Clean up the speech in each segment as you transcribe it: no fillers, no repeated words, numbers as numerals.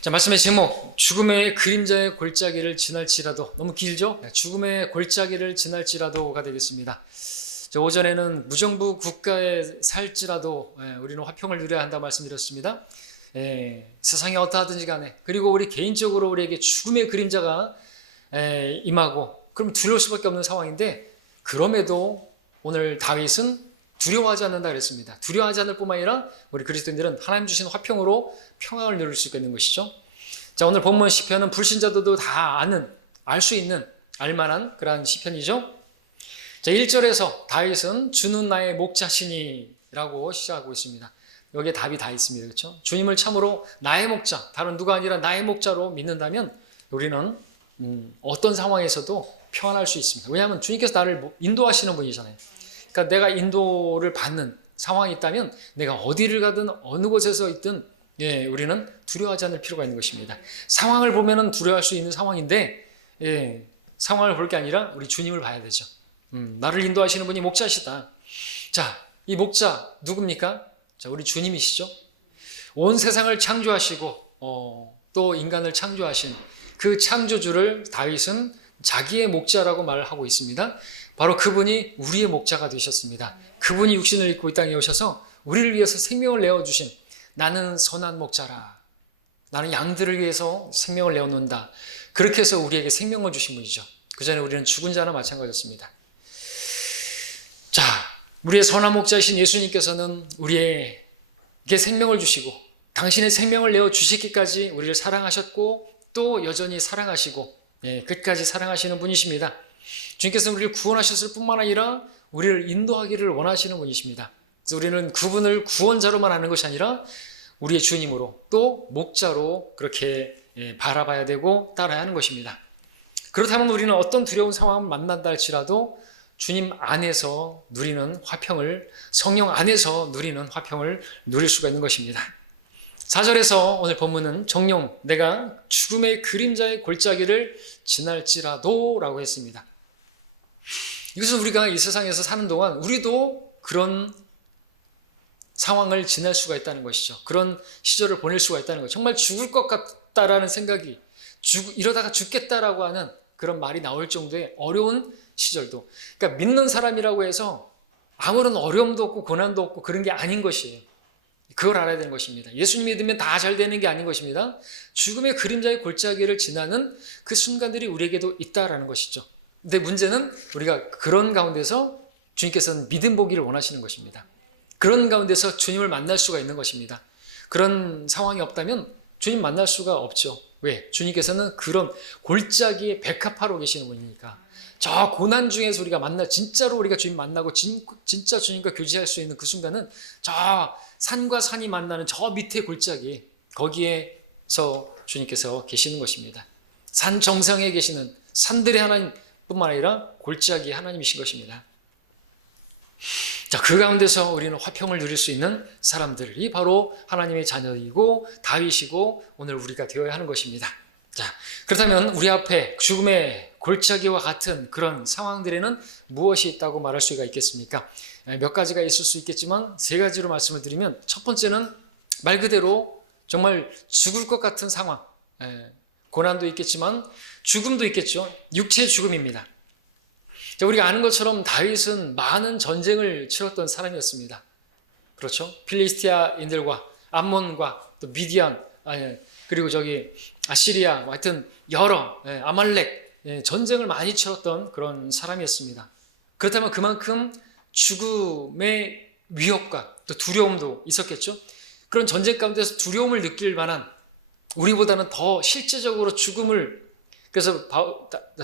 자, 말씀의 제목, 죽음의 그림자의 골짜기를 지날지라도. 너무 길죠? 죽음의 골짜기를 지날지라도가 되겠습니다. 자, 오전에는 무정부 국가에 살지라도 우리는 화평을 누려야 한다 말씀드렸습니다. 세상이 어떠하든지 간에, 그리고 우리 개인적으로 우리에게 죽음의 그림자가 임하고, 그럼 두려울 수밖에 없는 상황인데, 그럼에도 오늘 다윗은 두려워하지 않는다 그랬습니다. 두려워하지 않을 뿐만 아니라 우리 그리스도인들은 하나님 주신 화평으로 평강을 누릴 수 있는 것이죠. 자, 오늘 본문 시편은 불신자들도 다 알 수 있는, 알만한 그러한 시편이죠. 자, 1절에서 다윗은 주는 나의 목자시니 라고 시작하고 있습니다. 여기에 답이 다 있습니다. 그렇죠? 주님을 참으로 나의 목자, 다른 누가 아니라 나의 목자로 믿는다면 우리는 어떤 상황에서도 평안할 수 있습니다. 왜냐하면 주님께서 나를 인도하시는 분이잖아요. 그러니까 내가 인도를 받는 상황이 있다면 내가 어디를 가든 어느 곳에서 있든 우리는 두려워하지 않을 필요가 있는 것입니다. 상황을 보면은 두려워할 수 있는 상황인데 상황을 볼 게 아니라 우리 주님을 봐야 되죠. 나를 인도하시는 분이 목자시다. 자, 이 목자 누굽니까? 자, 우리 주님이시죠. 온 세상을 창조하시고 또 인간을 창조하신 그 창조주를 다윗은 자기의 목자라고 말을 하고 있습니다. 바로 그분이 우리의 목자가 되셨습니다. 그분이 육신을 입고 이 땅에 오셔서 우리를 위해서 생명을 내어주신, 나는 선한 목자라, 나는 양들을 위해서 생명을 내어놓는다, 그렇게 해서 우리에게 생명을 주신 분이죠. 그 전에 우리는 죽은 자나 마찬가지였습니다. 자, 우리의 선한 목자이신 예수님께서는 우리에게 생명을 주시고 당신의 생명을 내어주시기까지 우리를 사랑하셨고 또 여전히 사랑하시고 끝까지 사랑하시는 분이십니다. 주님께서는 우리를 구원하셨을 뿐만 아니라 우리를 인도하기를 원하시는 분이십니다. 그래서 우리는 그분을 구원자로만 아는 것이 아니라 우리의 주님으로 또 목자로 그렇게 바라봐야 되고 따라야 하는 것입니다. 그렇다면 우리는 어떤 두려운 상황을 만난다 할지라도 주님 안에서 누리는 화평을, 성령 안에서 누리는 화평을 누릴 수가 있는 것입니다. 4절에서 오늘 본문은 정녕 내가 죽음의 그림자의 골짜기를 지날지라도 라고 했습니다. 이것은 우리가 이 세상에서 사는 동안 우리도 그런 상황을 지날 수가 있다는 것이죠. 그런 시절을 보낼 수가 있다는 거죠. 정말 죽을 것 같다라는 생각이, 이러다가 죽겠다라고 하는 그런 말이 나올 정도의 어려운 시절도, 그러니까 믿는 사람이라고 해서 아무런 어려움도 없고 고난도 없고 그런 게 아닌 것이에요. 그걸 알아야 되는 것입니다. 예수님 믿으면 다 잘 되는 게 아닌 것입니다. 죽음의 그림자의 골짜기를 지나는 그 순간들이 우리에게도 있다라는 것이죠. 근데 문제는 우리가 그런 가운데서 주님께서는 믿음 보기를 원하시는 것입니다. 그런 가운데서 주님을 만날 수가 있는 것입니다. 그런 상황이 없다면 주님 만날 수가 없죠. 왜? 주님께서는 그런 골짜기에 백합하러 계시는 분이니까. 저 고난 중에서 우리가 진짜로 우리가 주님 만나고 진짜 주님과 교제할 수 있는 그 순간은 저 산과 산이 만나는 저 밑에 골짜기, 거기에서 주님께서 계시는 것입니다. 산 정상에 계시는 산들의 하나님뿐만 아니라 골짜기 하나님이신 것입니다. 자, 그 가운데서 우리는 화평을 누릴 수 있는 사람들이 바로 하나님의 자녀이고 다윗이고 오늘 우리가 되어야 하는 것입니다. 자, 그렇다면 우리 앞에 죽음의 골짜기와 같은 그런 상황들에는 무엇이 있다고 말할 수가 있겠습니까? 몇 가지가 있을 수 있겠지만 세 가지로 말씀을 드리면, 첫 번째는 말 그대로 정말 죽을 것 같은 상황, 고난도 있겠지만 죽음도 있겠죠. 육체의 죽음입니다. 자, 우리가 아는 것처럼 다윗은 많은 전쟁을 치렀던 사람이었습니다. 그렇죠? 필리스티아인들과 암몬과 또 미디안, 그리고 아시리아, 하여튼 여러 아말렉 전쟁을 많이 치렀던 그런 사람이었습니다. 그렇다면 그만큼 죽음의 위협과 또 두려움도 있었겠죠. 그런 전쟁 가운데서 두려움을 느낄 만한, 우리보다는 더 실제적으로 죽음을, 그래서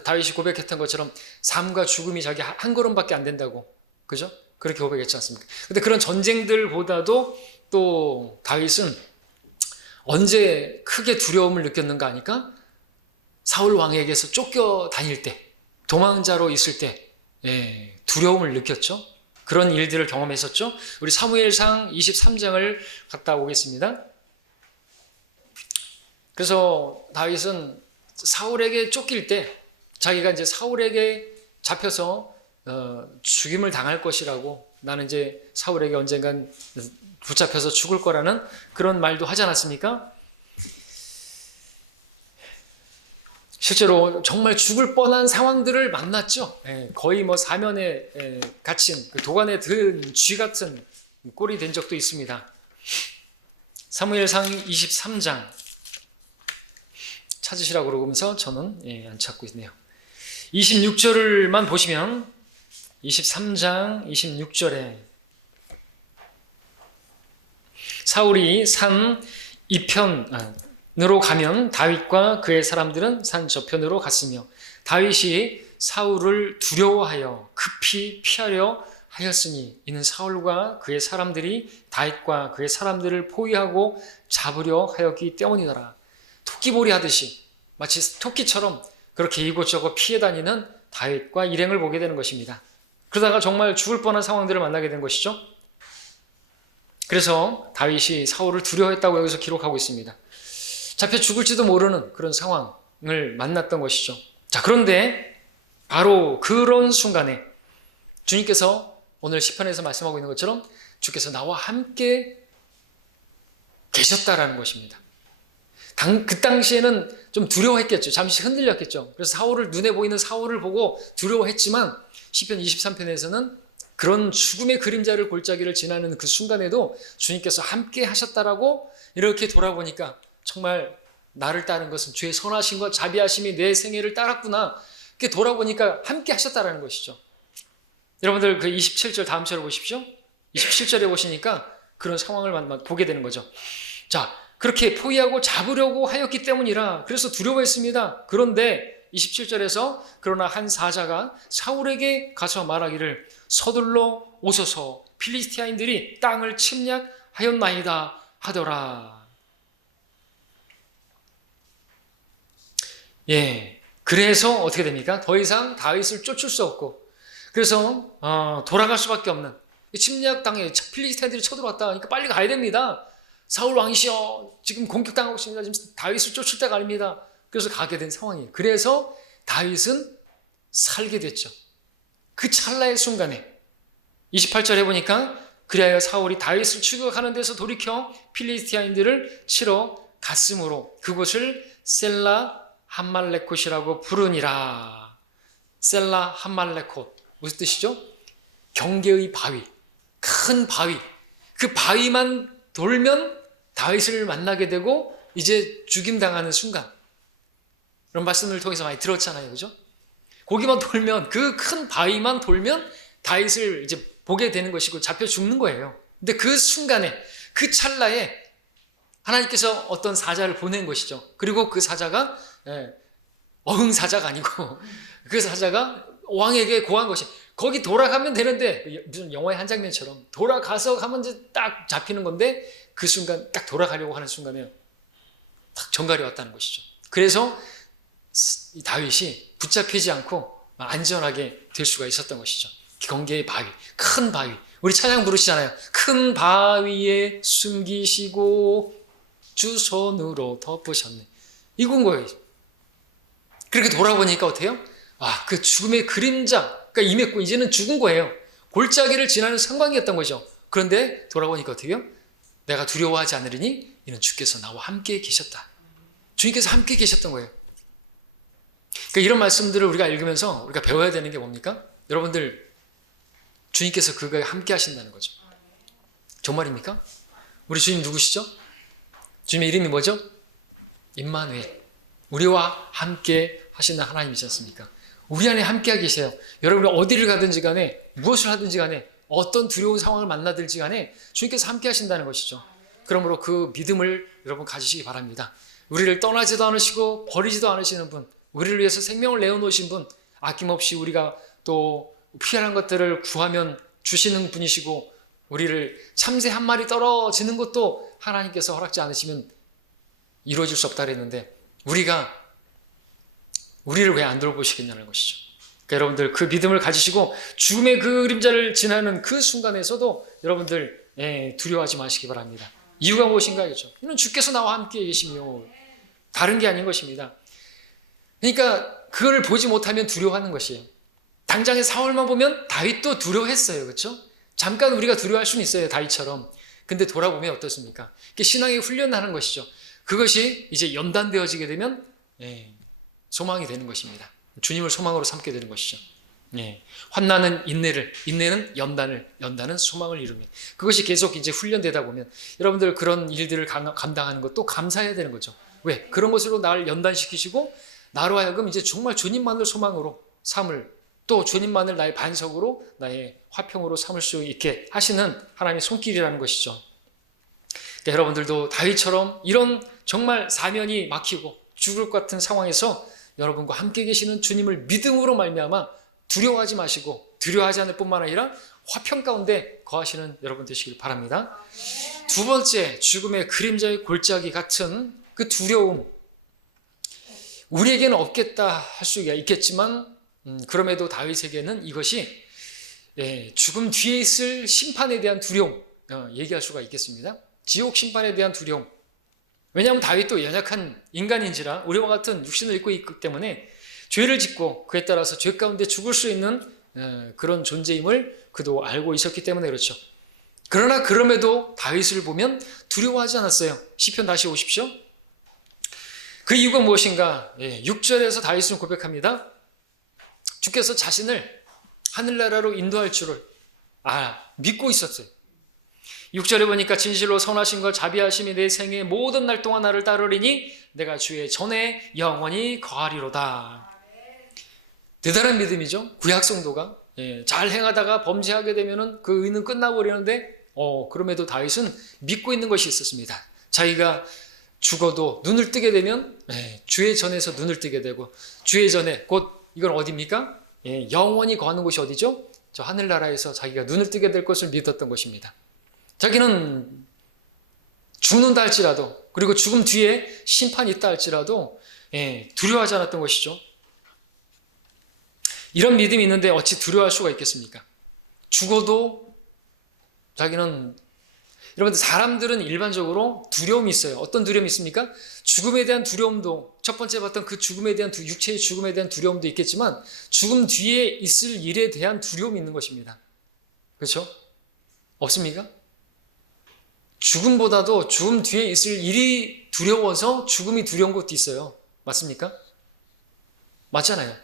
다윗이 고백했던 것처럼 삶과 죽음이 자기 한 걸음밖에 안 된다고, 그죠? 그렇게 고백했지 않습니까? 근데 그런 전쟁들보다도 또 다윗은 언제 크게 두려움을 느꼈는가 하니까 사울 왕에게서 쫓겨다닐 때, 도망자로 있을 때 두려움을 느꼈죠. 그런 일들을 경험했었죠. 우리 사무엘상 23장을 갔다 오겠습니다. 그래서 다윗은 사울에게 쫓길 때, 자기가 이제 사울에게 잡혀서 죽임을 당할 것이라고, 나는 이제 사울에게 언젠간 붙잡혀서 죽을 거라는 그런 말도 하지 않았습니까? 실제로 정말 죽을 뻔한 상황들을 만났죠. 거의 뭐 사면에 갇힌 그 도관에 든 쥐 같은 꼴이 된 적도 있습니다. 사무엘상 23장 찾으시라고 그러면서 저는 안 찾고 있네요. 26절만 보시면 23장 26절에 사울이 산 이편으로 가면 다윗과 그의 사람들은 산 저편으로 갔으며 다윗이 사울을 두려워하여 급히 피하려 하였으니 이는 사울과 그의 사람들이 다윗과 그의 사람들을 포위하고 잡으려 하였기 때문이더라. 토끼몰이 하듯이 마치 토끼처럼 그렇게 이곳저곳 피해 다니는 다윗과 일행을 보게 되는 것입니다. 그러다가 정말 죽을 뻔한 상황들을 만나게 된 것이죠. 그래서 다윗이 사울을 두려워했다고 여기서 기록하고 있습니다. 잡혀 죽을지도 모르는 그런 상황을 만났던 것이죠. 자, 그런데 바로 그런 순간에 주님께서 오늘 시편에서 말씀하고 있는 것처럼 주께서 나와 함께 계셨다라는 것입니다. 그 당시에는 좀 두려워했겠죠. 잠시 흔들렸겠죠. 그래서 눈에 보이는 사울을 보고 두려워했지만 시편 23편에서는 그런 죽음의 그림자를 골짜기를 지나는 그 순간에도 주님께서 함께 하셨다라고 이렇게 돌아보니까 정말 나를 따른 것은 주의 선하심과 자비하심이 내 생애를 따랐구나. 이렇게 돌아보니까 함께 하셨다라는 것이죠. 여러분들 그 27절 다음 절을 보십시오. 27절에 보시니까 그런 상황을 보게 되는 거죠. 자, 그렇게 포위하고 잡으려고 하였기 때문이라 그래서 두려워했습니다. 그런데 27절에서 그러나 한 사자가 사울에게 가서 말하기를 서둘러 오소서 필리스티아인들이 땅을 침략하였나이다 하더라. 그래서 어떻게 됩니까? 더 이상 다윗을 쫓을 수 없고 그래서 돌아갈 수밖에 없는 침략 땅에 필리스티아인들이 쳐들어왔다 하니까 빨리 가야 됩니다. 사울 왕이시여 지금 공격당하고 있습니다. 지금 다윗을 쫓을 때가 아닙니다. 그래서 가게 된 상황이에요. 그래서 다윗은 살게 됐죠. 그 찰나의 순간에 28절에 보니까 그리하여 사울이 다윗을 추격하는 데서 돌이켜 필리스티아인들을 치러 갔으므로 그곳을 셀라 함말레콧이라고 부르니라. 셀라 함말레콧 무슨 뜻이죠? 경계의 바위, 큰 바위. 그 바위만 돌면 다윗을 만나게 되고 이제 죽임당하는 순간. 이런 말씀을 통해서 많이 들었잖아요. 그죠? 거기만 돌면 그 큰 바위만 돌면 다윗을 이제 보게 되는 것이고 잡혀 죽는 거예요. 근데 그 순간에 그 찰나에 하나님께서 어떤 사자를 보낸 것이죠. 그리고 그 사자가 어흥사자가 아니고 그 사자가 왕에게 고한 것이 거기 돌아가면 되는데 무슨 영화의 한 장면처럼 돌아가서 가면 이제 딱 잡히는 건데 그 순간 딱 돌아가려고 하는 순간에 딱 정갈이 왔다는 것이죠. 그래서 이 다윗이 붙잡히지 않고 안전하게 될 수가 있었던 것이죠. 경계의 바위, 큰 바위. 우리 찬양 부르시잖아요. 큰 바위에 숨기시고 주 손으로 덮으셨네. 이건 거예요. 그렇게 돌아보니까 어때요? 그 죽음의 그림자가 임했고 이제는 죽은 거예요. 골짜기를 지나는 상황이었던 거죠. 그런데 돌아보니까 어때요? 내가 두려워하지 않으리니 이는 주께서 나와 함께 계셨다. 주님께서 함께 계셨던 거예요. 그러니까 이런 말씀들을 우리가 읽으면서 우리가 배워야 되는 게 뭡니까? 여러분들 주님께서 그거에 함께 하신다는 거죠. 정말입니까? 우리 주님 누구시죠? 주님의 이름이 뭐죠? 임마누엘. 우리와 함께 하시는 하나님이지 않습니까? 우리 안에 함께 계세요. 여러분이 어디를 가든지 간에 무엇을 하든지 간에 어떤 두려운 상황을 만나들지 간에 주님께서 함께 하신다는 것이죠. 그러므로 그 믿음을 여러분 가지시기 바랍니다. 우리를 떠나지도 않으시고 버리지도 않으시는 분, 우리를 위해서 생명을 내어놓으신 분, 아낌없이 우리가 또 피할 것들을 구하면 주시는 분이시고 우리를 참새 한 마리 떨어지는 것도 하나님께서 허락지 않으시면 이루어질 수 없다 그랬는데 우리를 왜 안 돌보시겠냐는 것이죠. 그러니까 여러분들 그 믿음을 가지시고 죽음의 그 그림자를 지나는 그 순간에서도 여러분들 두려워하지 마시기 바랍니다. 이유가 무엇인가 하겠죠. 이는 주께서 나와 함께 계시며 다른 게 아닌 것입니다. 그러니까 그걸 보지 못하면 두려워하는 것이에요. 당장에 사울만 보면 다윗도 두려워했어요. 그렇죠? 잠깐 우리가 두려워할 수는 있어요. 다윗처럼. 근데 돌아보면 어떻습니까? 신앙의 훈련하는 것이죠. 그것이 이제 연단되어지게 되면 소망이 되는 것입니다. 주님을 소망으로 삼게 되는 것이죠. 예. 환난은 인내를, 인내는 연단을, 연단은 소망을 이루며, 그것이 계속 이제 훈련되다 보면 여러분들 그런 일들을 감당하는 것도 감사해야 되는 거죠. 왜? 그런 것으로 나를 연단시키시고 나로 하여금 이제 정말 주님만을 소망으로 삼을, 또 주님만을 나의 반석으로, 나의 화평으로 삼을 수 있게 하시는 하나님의 손길이라는 것이죠. 그러니까 여러분들도 다윗처럼 이런 정말 사면이 막히고 죽을 것 같은 상황에서 여러분과 함께 계시는 주님을 믿음으로 말미암아 두려워하지 마시고, 두려워하지 않을 뿐만 아니라 화평 가운데 거하시는 여러분 되시길 바랍니다. 두 번째, 죽음의 그림자의 골짜기 같은 그 두려움, 우리에게는 없겠다 할 수가 있겠지만 그럼에도 다윗에게는 이것이 죽음 뒤에 있을 심판에 대한 두려움, 얘기할 수가 있겠습니다. 지옥 심판에 대한 두려움. 왜냐하면 다윗도 연약한 인간인지라 우리와 같은 육신을 입고 있기 때문에 죄를 짓고 그에 따라서 죄 가운데 죽을 수 있는 그런 존재임을 그도 알고 있었기 때문에 그렇죠. 그러나 그럼에도 다윗을 보면 두려워하지 않았어요. 시편 다시 오십시오. 그 이유가 무엇인가? 6절에서 다윗은 고백합니다. 주께서 자신을 하늘나라로 인도할 줄을 믿고 있었어요. 6절에 보니까 진실로 선하심과 자비하심이 내 생의 모든 날 동안 나를 따르리니 내가 주의 전에 영원히 거하리로다. 대단한 믿음이죠. 구약 성도가 잘 행하다가 범죄하게 되면은 그 의는 끝나버리는데 그럼에도 다윗은 믿고 있는 것이 있었습니다. 자기가 죽어도 눈을 뜨게 되면 주의 전에서 눈을 뜨게 되고, 주의 전에 곧 이건 어디입니까? 영원히 거하는 곳이 어디죠? 저 하늘나라에서 자기가 눈을 뜨게 될 것을 믿었던 것입니다. 자기는 죽는다 할지라도, 그리고 죽음 뒤에 심판이 있다 할지라도 두려워하지 않았던 것이죠. 이런 믿음이 있는데 어찌 두려워할 수가 있겠습니까? 죽어도 자기는, 여러분들 사람들은 일반적으로 두려움이 있어요. 어떤 두려움이 있습니까? 죽음에 대한 두려움도, 첫 번째 봤던 그 죽음에 대한 육체의 죽음에 대한 두려움도 있겠지만 죽음 뒤에 있을 일에 대한 두려움이 있는 것입니다. 그렇죠? 없습니까? 죽음보다도 죽음 뒤에 있을 일이 두려워서 죽음이 두려운 것도 있어요. 맞습니까? 맞잖아요.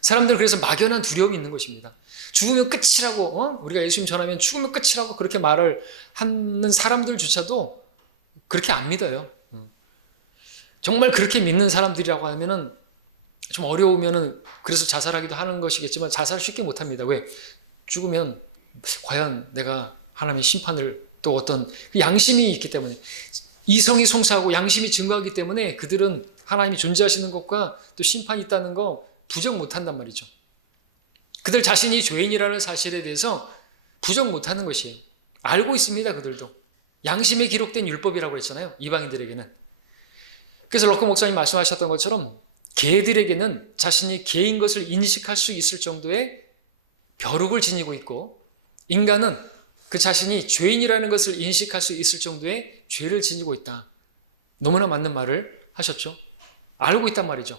사람들 그래서 막연한 두려움이 있는 것입니다. 죽으면 끝이라고, 우리가 예수님 전하면 죽으면 끝이라고 그렇게 말을 하는 사람들조차도 그렇게 안 믿어요. 정말 그렇게 믿는 사람들이라고 하면은 좀 어려우면은 그래서 자살하기도 하는 것이겠지만 자살을 쉽게 못 합니다. 왜? 죽으면 과연 내가 하나님의 심판을, 또 어떤 양심이 있기 때문에, 이성이 송사하고 양심이 증거하기 때문에 그들은 하나님이 존재하시는 것과 또 심판이 있다는 거 부정 못 한단 말이죠. 그들 자신이 죄인이라는 사실에 대해서 부정 못하는 것이에요. 알고 있습니다. 그들도. 양심에 기록된 율법이라고 했잖아요. 이방인들에게는. 그래서 럭커 목사님 말씀하셨던 것처럼 개들에게는 자신이 개인 것을 인식할 수 있을 정도의 벼룩을 지니고 있고, 인간은 그 자신이 죄인이라는 것을 인식할 수 있을 정도의 죄를 지니고 있다. 너무나 맞는 말을 하셨죠. 알고 있단 말이죠.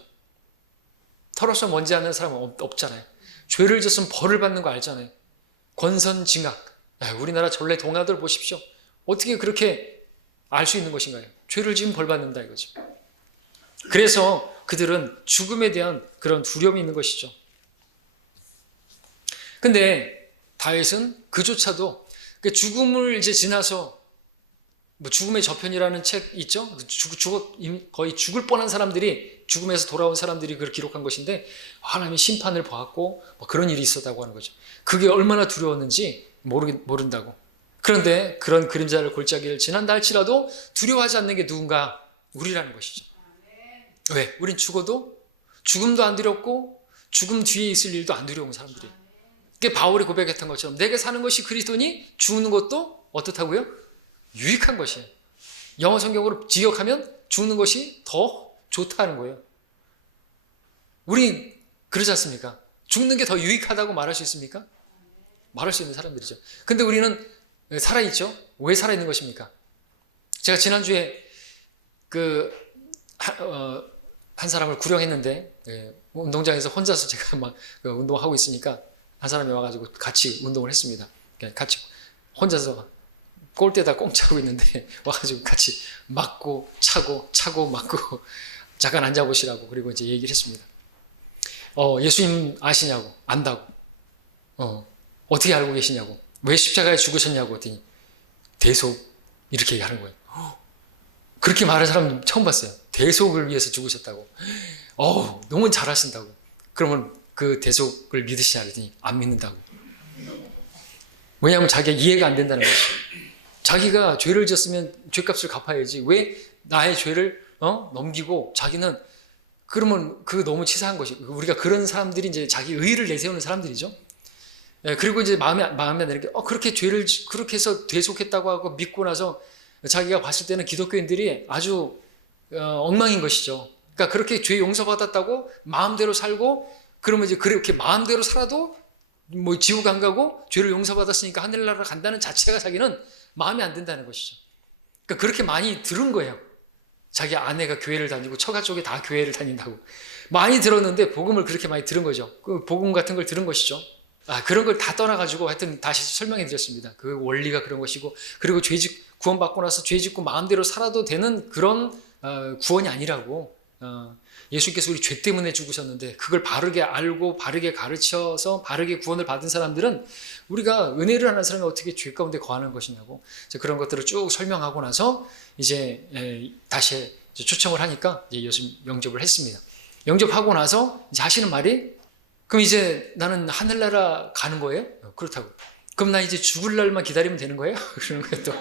털어서 먼지 않는 사람은 없잖아요. 죄를 졌으면 벌을 받는 거 알잖아요. 권선징악. 우리나라 전래 동화들 보십시오. 어떻게 그렇게 알 수 있는 것인가요? 죄를 지으면 벌 받는다 이거죠. 그래서 그들은 죽음에 대한 그런 두려움이 있는 것이죠. 근데 다윗은 그조차도 죽음을 이제 지나서, 죽음의 저편이라는 책 있죠? 거의 죽을 뻔한 사람들이, 죽음에서 돌아온 사람들이 그걸 기록한 것인데, 하나님의 심판을 보았고 그런 일이 있었다고 하는 거죠. 그게 얼마나 두려웠는지 모른다고. 그런데 그런 그림자를 골짜기를 지난다 할지라도 두려워하지 않는 게 누군가? 우리라는 것이죠. 왜? 우린 죽어도 죽음도 안 두렵고 죽음 뒤에 있을 일도 안 두려운 사람들이에요. 그게 바울이 고백했던 것처럼 내게 사는 것이 그리스도니 죽는 것도 어떻다고요? 유익한 것이에요. 영어 성경으로 직역하면 죽는 것이 더 좋다는 거예요. 우리 그러지 않습니까? 죽는 게 더 유익하다고 말할 수 있습니까? 말할 수 있는 사람들이죠. 근데 우리는 살아있죠? 왜 살아있는 것입니까? 제가 지난주에 한 사람을 구령했는데, 운동장에서 혼자서 제가 막 운동하고 있으니까 한 사람이 와가지고 같이 운동을 했습니다. 같이 혼자서 골대다 꽁 차고 있는데 와가지고 같이 맞고 차고 맞고 잠깐 앉아보시라고. 그리고 이제 얘기를 했습니다. 예수님 아시냐고. 안다고. 어떻게 알고 계시냐고. 왜 십자가에 죽으셨냐고 했더니 대속 이렇게 얘기하는 거예요. 그렇게 말하는 사람 처음 봤어요. 대속을 위해서 죽으셨다고. 너무 잘하신다고. 그러면 그 대속을 믿으시냐 그랬더니 안 믿는다고. 왜냐하면 자기가 이해가 안 된다는 것이죠. 자기가 죄를 지었으면 죄값을 갚아야지. 왜 나의 죄를 넘기고 자기는, 그러면 그거 너무 치사한 것이. 우리가 그런 사람들이 이제 자기 의의를 내세우는 사람들이죠. 그리고 이제 마음에 안 드는 게 그렇게 죄를 그렇게 해서 대속했다고 하고 믿고 나서 자기가 봤을 때는 기독교인들이 아주 엉망인 것이죠. 그러니까 그렇게 죄 용서받았다고 마음대로 살고, 그러면 이제 그렇게 마음대로 살아도 뭐 지옥 안 가고 죄를 용서받았으니까 하늘나라 간다는 자체가 자기는 마음에 안 든다는 것이죠. 그러니까 그렇게 많이 들은 거예요. 자기 아내가 교회를 다니고 처가 쪽에 다 교회를 다닌다고 많이 들었는데, 복음을 그렇게 많이 들은 거죠. 그 복음 같은 걸 들은 것이죠. 그런 걸 다 떠나가지고 하여튼 다시 설명해 드렸습니다. 그 원리가 그런 것이고, 그리고 구원받고 나서 죄 짓고 마음대로 살아도 되는 그런 구원이 아니라고. 예수님께서 우리 죄 때문에 죽으셨는데 그걸 바르게 알고 바르게 가르쳐서 바르게 구원을 받은 사람들은 우리가 은혜를 하는 사람이 어떻게 죄 가운데 거하는 것이냐고, 그런 것들을 쭉 설명하고 나서 이제 다시 초청을 하니까 이제 예수 영접을 했습니다. 영접하고 나서 이제 하시는 말이, 그럼 이제 나는 하늘나라 가는 거예요? 그렇다고. 그럼 나 이제 죽을 날만 기다리면 되는 거예요? 그러는 거예요, 또.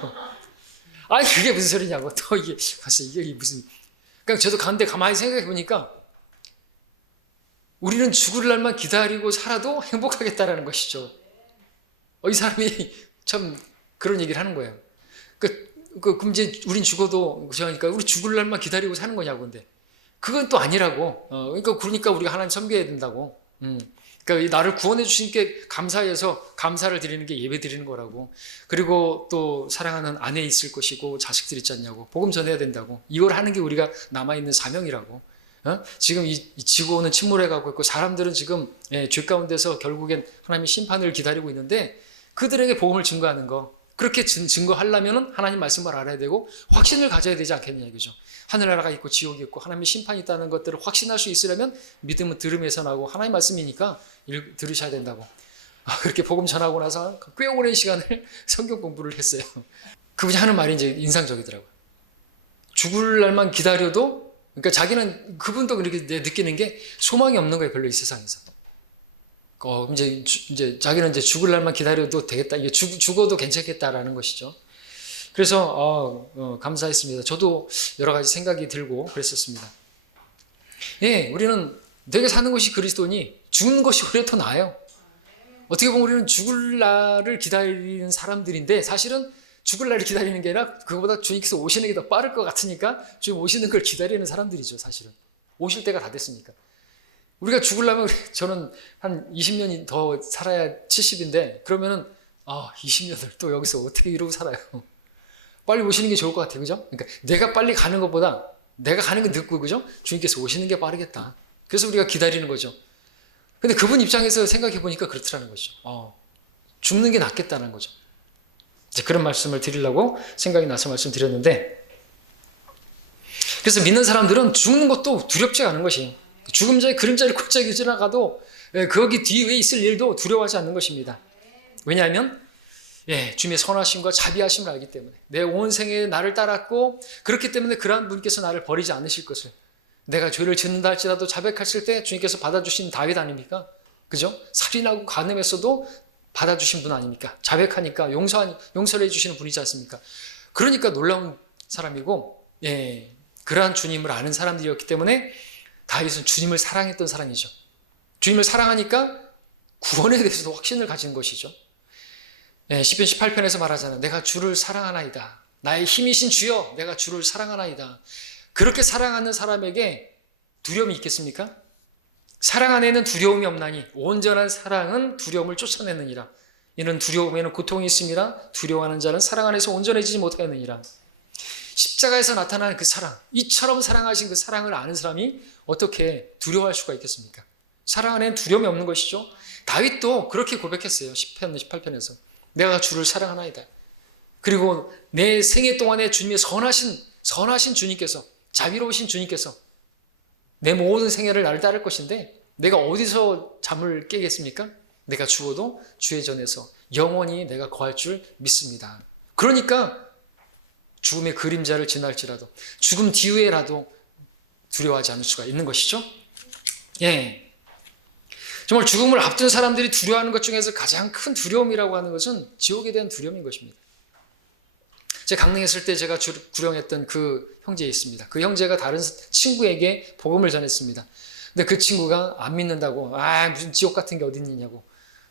그게 무슨 소리냐고. 또 이게, 봤어요. 이게 무슨. 그러니까 저도 가는데 가만히 생각해 보니까 우리는 죽을 날만 기다리고 살아도 행복하겠다라는 것이죠. 이 사람이 참 그런 얘기를 하는 거예요. 그럼 이제 우린 죽어도, 그러니까 우리 죽을 날만 기다리고 사는 거냐고. 근데 그건 또 아니라고. 그러니까 우리가 하나님 섬겨야 된다고. 그러니까 나를 구원해 주신 게 감사해서 감사를 드리는 게 예배 드리는 거라고. 그리고 또 사랑하는 아내 있을 것이고 자식들 있지 않냐고. 복음 전해야 된다고. 이걸 하는 게 우리가 남아있는 사명이라고. 지금 이 지구온은 침몰해 가고 있고, 사람들은 지금 죄 가운데서 결국엔 하나님의 심판을 기다리고 있는데, 그들에게 복음을 증거하는 거, 그렇게 증거하려면 하나님 말씀을 알아야 되고 확신을 가져야 되지 않겠느냐 이거죠. 하늘나라가 있고 지옥이 있고 하나님의 심판이 있다는 것들을 확신할 수 있으려면 믿음은 들음에서 나고, 하나님 말씀이니까 들으셔야 된다고. 그렇게 복음 전하고 나서 꽤 오랜 시간을 성경 공부를 했어요. 그분이 하는 말이 이제 인상적이더라고요. 죽을 날만 기다려도, 그러니까 자기는, 그분도 그렇게 느끼는 게 소망이 없는 거예요, 별로 이 세상에서. 이제 자기는 이제 죽을 날만 기다려도 되겠다. 이게 죽어도 괜찮겠다라는 것이죠. 그래서 감사했습니다. 저도 여러 가지 생각이 들고 그랬었습니다. 우리는 내가 사는 것이 그리스도니 죽는 것이 오히려 더 나아요. 어떻게 보면 우리는 죽을 날을 기다리는 사람들인데, 사실은 죽을 날을 기다리는 게 아니라 그거보다 주님께서 오시는 게 더 빠를 것 같으니까 주님 오시는 걸 기다리는 사람들이죠. 사실은 오실 때가 다 됐으니까. 우리가 죽으려면, 저는 한 20년이 더 살아야 70인데, 그러면은 20년을 또 여기서 어떻게 이러고 살아요. 빨리 오시는 게 좋을 것 같아요. 그죠? 그러니까 내가 빨리 가는 것보다 내가 가는 건 늦고, 그죠? 주님께서 오시는 게 빠르겠다. 그래서 우리가 기다리는 거죠. 근데 그분 입장에서 생각해 보니까 그렇더라는 거죠. 죽는 게 낫겠다는 거죠. 이제 그런 말씀을 드리려고 생각이 나서 말씀드렸는데, 그래서 믿는 사람들은 죽는 것도 두렵지 않은 것이, 죽음자의 그림자를 골짜기 지나가도 거기 뒤에 있을 일도 두려워하지 않는 것입니다. 왜냐하면 주님의 선하심과 자비하심을 알기 때문에, 내 온 생에 나를 따랐고, 그렇기 때문에 그러한 분께서 나를 버리지 않으실 것을, 내가 죄를 짓는다 할지라도 자백했을 때 주님께서 받아주신 다윗 아닙니까? 그죠? 살인하고 간음했어도 받아주신 분 아닙니까? 자백하니까 용서를 해주시는 분이지 않습니까? 그러니까 놀라운 사람이고, 그러한 주님을 아는 사람들이었기 때문에 다윗은 주님을 사랑했던 사람이죠. 주님을 사랑하니까 구원에 대해서도 확신을 가진 것이죠. 시편 18편에서 말하잖아요. 내가 주를 사랑하나이다. 나의 힘이신 주여, 내가 주를 사랑하나이다. 그렇게 사랑하는 사람에게 두려움이 있겠습니까? 사랑 안에는 두려움이 없나니 온전한 사랑은 두려움을 쫓아내느니라. 이는 두려움에는 고통이 있음이라. 두려워하는 자는 사랑 안에서 온전해지지 못하느니라. 십자가에서 나타나는 그 사랑, 이처럼 사랑하신 그 사랑을 아는 사람이 어떻게 두려워할 수가 있겠습니까? 사랑 안에는 두려움이 없는 것이죠. 다윗도 그렇게 고백했어요. 시편 18편에서 내가 주를 사랑하나이다. 그리고 내 생애 동안에 주님의 선하신 주님께서, 자비로우신 주님께서 내 모든 생애를 나를 따를 것인데 내가 어디서 잠을 깨겠습니까? 내가 죽어도 주의 전에서 영원히 내가 거할 줄 믿습니다. 그러니까 죽음의 그림자를 지날지라도 죽음 뒤에라도 두려워하지 않을 수가 있는 것이죠. 예. 정말 죽음을 앞둔 사람들이 두려워하는 것 중에서 가장 큰 두려움이라고 하는 것은 지옥에 대한 두려움인 것입니다. 제가 강릉에 있을 때 제가 구령했던 그 형제 있습니다. 그 형제가 다른 친구에게 복음을 전했습니다. 근데 그 친구가 안 믿는다고 무슨 지옥 같은 게 어디 있냐고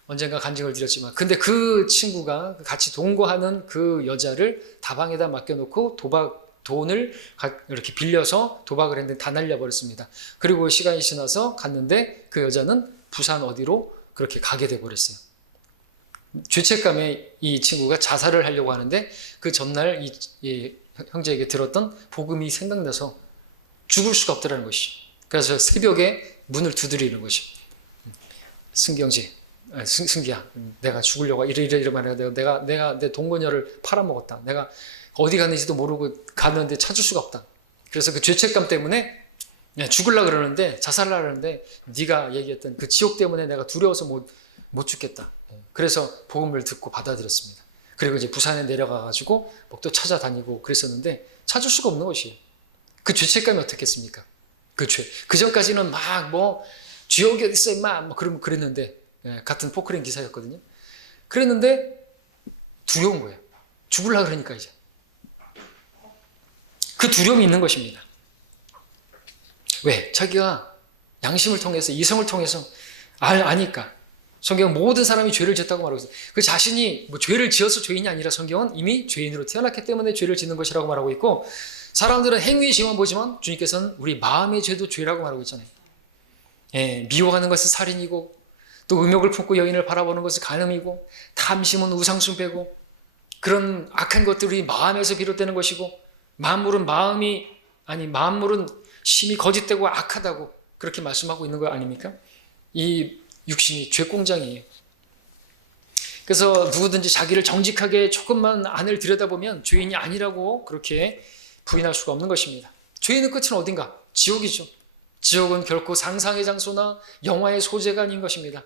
언젠가 간증을 드렸지만, 근데 그 친구가 같이 동거하는 그 여자를 다방에다 맡겨놓고 돈을 이렇게 빌려서 도박을 했는데 다 날려버렸습니다. 그리고 시간이 지나서 갔는데 그 여자는 부산 어디로 그렇게 가게 돼버렸어요. 죄책감에 이 친구가 자살을 하려고 하는데 그 전날 이 형제에게 들었던 복음이 생각나서 죽을 수가 없더라는 것이죠. 그래서 새벽에 문을 두드리는 것이죠. 승기야, 내가 죽으려고 이래 말해. 내가 내 동거녀를 팔아먹었다. 내가 어디 갔는지도 모르고 갔는데 찾을 수가 없다. 그래서 그 죄책감 때문에 죽으려고 그러는데, 자살하려고 그러는데 네가 얘기했던 그 지옥 때문에 내가 두려워서 못 죽겠다. 그래서 복음을 듣고 받아들였습니다. 그리고 이제 부산에 내려가가지고 또 찾아다니고 그랬었는데 찾을 수가 없는 것이에요. 그 죄책감이 어떻겠습니까? 그 전까지는 막 지옥이 어디 있어 임마 그랬는데, 같은 포크레인 기사였거든요. 그랬는데 두려운 거예요. 죽으려고 그러니까 이제 그 두려움이 있는 것입니다. 왜? 자기가 양심을 통해서, 이성을 통해서 아니까. 성경은 모든 사람이 죄를 지었다고 말하고 있어요. 그 자신이 죄를 지어서 죄인이 아니라 성경은 이미 죄인으로 태어났기 때문에 죄를 짓는 것이라고 말하고 있고, 사람들은 행위의 죄만 보지만 주님께서는 우리 마음의 죄도 죄라고 말하고 있잖아요. 미워하는 것은 살인이고, 또 음욕을 품고 여인을 바라보는 것은 간음이고, 탐심은 우상숭배고, 그런 악한 것들이 마음에서 비롯되는 것이고, 만물은 심히 거짓되고 악하다고 그렇게 말씀하고 있는 거 아닙니까? 이 육신이 죄공장이에요. 그래서 누구든지 자기를 정직하게 조금만 안을 들여다보면 죄인이 아니라고 그렇게 부인할 수가 없는 것입니다. 죄인의 끝은 어딘가? 지옥이죠. 지옥은 결코 상상의 장소나 영화의 소재가 아닌 것입니다.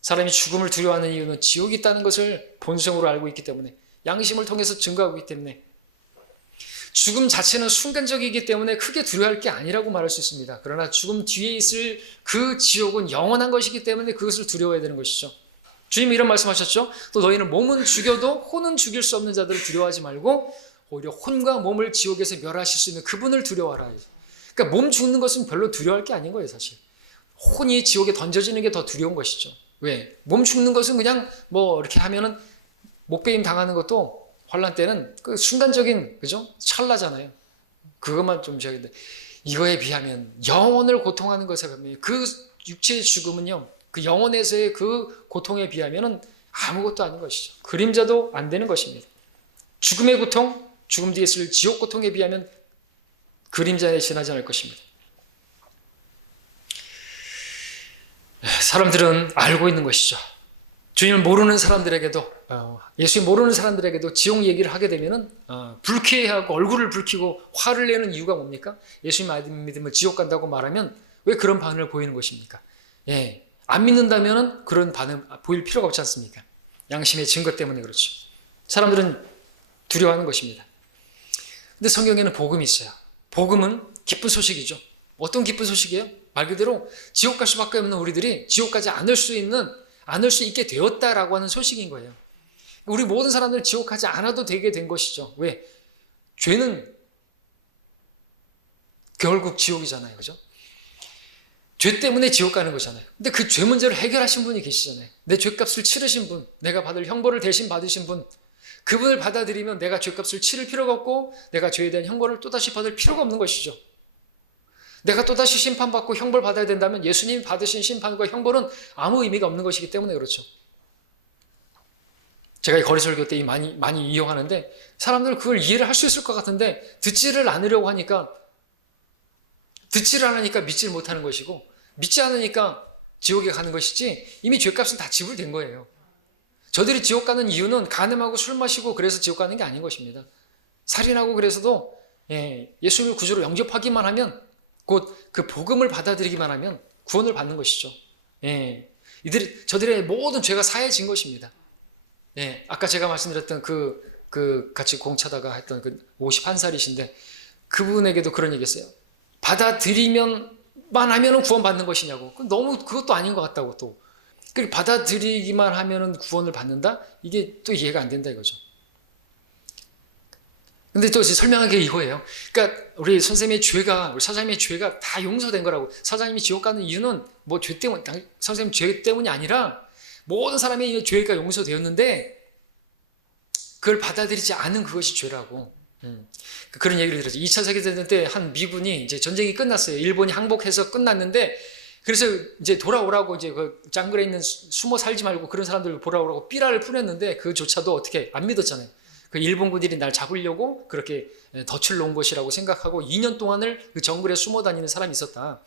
사람이 죽음을 두려워하는 이유는 지옥이 있다는 것을 본성으로 알고 있기 때문에, 양심을 통해서 증거하고 있기 때문에, 죽음 자체는 순간적이기 때문에 크게 두려워할 게 아니라고 말할 수 있습니다. 그러나 죽음 뒤에 있을 그 지옥은 영원한 것이기 때문에 그것을 두려워해야 되는 것이죠. 주님이 이런 말씀하셨죠. 또 너희는 몸은 죽여도 혼은 죽일 수 없는 자들을 두려워하지 말고 오히려 혼과 몸을 지옥에서 멸하실 수 있는 그분을 두려워하라. 그러니까 몸 죽는 것은 별로 두려워할 게 아닌 거예요, 사실. 혼이 지옥에 던져지는 게 더 두려운 것이죠. 왜? 몸 죽는 것은 그냥 이렇게 하면은 목베임 당하는 것도 환란 때는 그 순간적인, 그죠? 찰나잖아요. 그것만 좀 저기인데, 이거에 비하면 영혼을 고통하는 것에 비하면 그 육체의 죽음은요, 그 영혼에서의 그 고통에 비하면은 아무것도 아닌 것이죠. 그림자도 안 되는 것입니다. 죽음의 고통, 죽음 뒤에 있을 지옥 고통에 비하면 그림자에 지나지 않을 것입니다. 사람들은 알고 있는 것이죠. 주님을 모르는 사람들에게도, 예수님 모르는 사람들에게도 지옥 얘기를 하게 되면은 불쾌해하고 얼굴을 붉히고 화를 내는 이유가 뭡니까? 예수님 안 믿으면 지옥 간다고 말하면 왜 그런 반응을 보이는 것입니까? 안 믿는다면은 그런 반응 보일 필요가 없지 않습니까? 양심의 증거 때문에 그렇죠. 사람들은 두려워하는 것입니다. 근데 성경에는 복음이 있어요. 복음은 기쁜 소식이죠. 어떤 기쁜 소식이에요? 말 그대로 지옥 갈 수밖에 없는 우리들이 지옥 가지 않을 수 있게 되었다라고 하는 소식인 거예요. 우리 모든 사람들은 지옥 가지 않아도 되게 된 것이죠. 왜? 죄는 결국 지옥이잖아요. 그죠? 죄 때문에 지옥 가는 거잖아요. 근데 그 죄 문제를 해결하신 분이 계시잖아요. 내 죄값을 치르신 분, 내가 받을 형벌을 대신 받으신 분, 그분을 받아들이면 내가 죄값을 치를 필요가 없고 내가 죄에 대한 형벌을 또다시 받을 필요가 없는 것이죠. 내가 또다시 심판받고 형벌 받아야 된다면 예수님이 받으신 심판과 형벌은 아무 의미가 없는 것이기 때문에 그렇죠. 제가 이 거리설교 때 많이 이용하는데 사람들은 그걸 이해를 할 수 있을 것 같은데 듣지를 않으려고 하니까, 듣지를 않으니까 믿지를 못하는 것이고, 믿지 않으니까 지옥에 가는 것이지 이미 죄값은 다 지불된 거예요. 저들이 지옥 가는 이유는 간음하고 술 마시고 그래서 지옥 가는 게 아닌 것입니다. 살인하고 그래서도 예수님을 구주로 영접하기만 하면 곧 그 복음을 받아들이기만 하면 구원을 받는 것이죠. 예. 저들의 모든 죄가 사해진 것입니다. 예. 아까 제가 말씀드렸던 같이 공차다가 했던 그 51살이신데 그분에게도 그런 얘기 했어요. 받아들이면만 하면은 구원받는 것이냐고. 너무 그것도 아닌 것 같다고 또. 받아들이기만 하면은 구원을 받는다? 이게 또 이해가 안 된다 이거죠. 근데 또 설명한 게 이거예요. 그러니까 우리 선생님의 죄가, 우리 사장님의 죄가 다 용서된 거라고. 사장님이 지옥 가는 이유는 뭐 죄 때문, 선생님 죄 때문이 아니라 모든 사람의 죄가 용서되었는데 그걸 받아들이지 않은 그것이 죄라고. 그런 얘기를 들었죠. 2차 세계대전 때 한 미군이 이제 전쟁이 끝났어요. 일본이 항복해서 끝났는데 그래서 이제 돌아오라고 이제 그 장글에 있는 숨어 살지 말고 그런 사람들 보라오라고 삐라를 뿌렸는데 그조차도 어떻게 안 믿었잖아요. 그 일본군들이 날 잡으려고 그렇게 덫을 놓은 것이라고 생각하고 2년 동안을 그 정글에 숨어 다니는 사람이 있었다.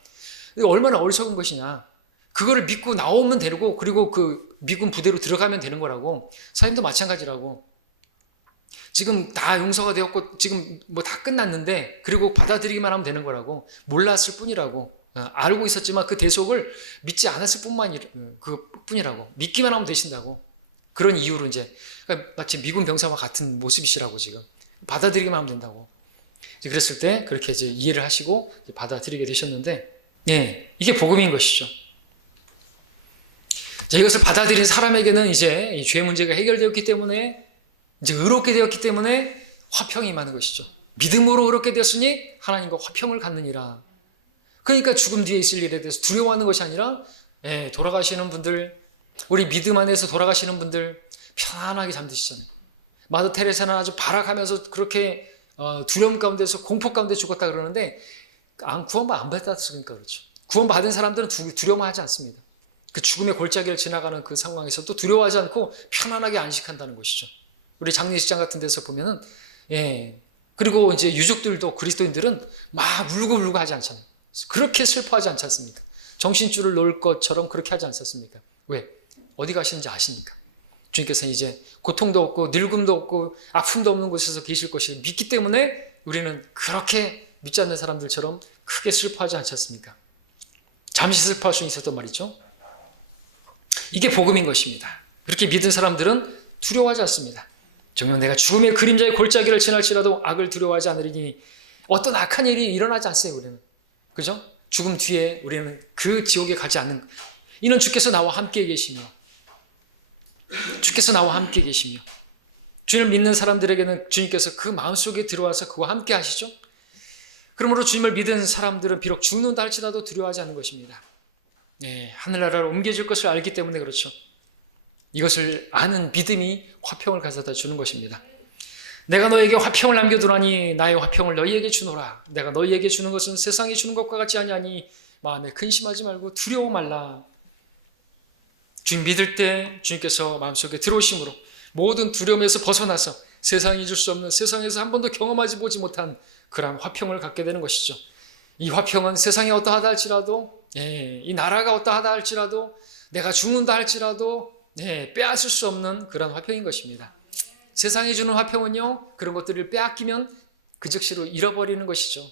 얼마나 어리석은 것이냐. 그거를 믿고 나오면 되고 그리고 그 미군 부대로 들어가면 되는 거라고. 사님도 마찬가지라고. 지금 다 용서가 되었고 지금 뭐 다 끝났는데 그리고 받아들이기만 하면 되는 거라고. 몰랐을 뿐이라고. 알고 있었지만 그 대속을 믿지 않았을 뿐이라고. 믿기만 하면 되신다고. 그런 이유로 이제 그러니까 마치 미군 병사와 같은 모습이시라고 지금 받아들이기만 하면 된다고. 이제 그랬을 때 그렇게 이제 이해를 하시고 이제 받아들이게 되셨는데, 예, 이게 복음인 것이죠. 자, 이것을 받아들인 사람에게는 이제 이 죄 문제가 해결되었기 때문에 이제 의롭게 되었기 때문에 화평이 임하는 것이죠. 믿음으로 의롭게 되었으니 하나님과 화평을 갖느니라. 그러니까 죽음 뒤에 있을 일에 대해서 두려워하는 것이 아니라, 예, 돌아가시는 분들, 우리 믿음 안에서 돌아가시는 분들 편안하게 잠드시잖아요. 마더 테레사는 아주 발악하면서 그렇게 두려움 가운데서 공포 가운데 죽었다 그러는데 구원받 안 받았으니까 그렇죠. 구원받은 사람들은 두려워하지 않습니다. 그 죽음의 골짜기를 지나가는 그 상황에서도 두려워하지 않고 편안하게 안식한다는 것이죠. 우리 장례식장 같은 데서 보면은, 예, 그리고 이제 유족들도 그리스도인들은 막 울고 하지 않잖아요. 그렇게 슬퍼하지 않지 않습니까? 정신줄을 놓을 것처럼 그렇게 하지 않습니까? 왜? 어디 가시는지 아십니까? 주님께서는 이제 고통도 없고 늙음도 없고 아픔도 없는 곳에서 계실 것을 믿기 때문에 우리는 그렇게 믿지 않는 사람들처럼 크게 슬퍼하지 않지 않습니까? 잠시 슬퍼할 수 있었단 말이죠. 이게 복음인 것입니다. 그렇게 믿은 사람들은 두려워하지 않습니다. 정녕 내가 죽음의 그림자의 골짜기를 지날지라도 악을 두려워하지 않으리니. 어떤 악한 일이 일어나지 않어요 우리는. 그죠? 죽음 뒤에 우리는 그 지옥에 가지 않는, 이는 주께서 나와 함께 계시며 주님을 믿는 사람들에게는 주님께서 그 마음속에 들어와서 그와 함께 하시죠. 그러므로 주님을 믿은 사람들은 비록 죽는다 할지라도 두려워하지 않는 것입니다. 네, 하늘나라로 옮겨질 것을 알기 때문에 그렇죠. 이것을 아는 믿음이 화평을 가져다 주는 것입니다. 내가 너에게 화평을 남겨두라니 나의 화평을 너희에게 주노라. 내가 너희에게 주는 것은 세상이 주는 것과 같지 아니하니 마음에 근심하지 말고 두려워 말라. 주님 믿을 때 주님께서 마음속에 들어오심으로 모든 두려움에서 벗어나서 세상이 줄 수 없는, 세상에서 한 번도 경험하지 보지 못한 그러한 화평을 갖게 되는 것이죠. 이 화평은 세상이 어떠하다 할지라도, 이 나라가 어떠하다 할지라도, 내가 죽는다 할지라도 빼앗을 수 없는 그런 화평인 것입니다. 세상이 주는 화평은요, 그런 것들을 빼앗기면 그 즉시로 잃어버리는 것이죠.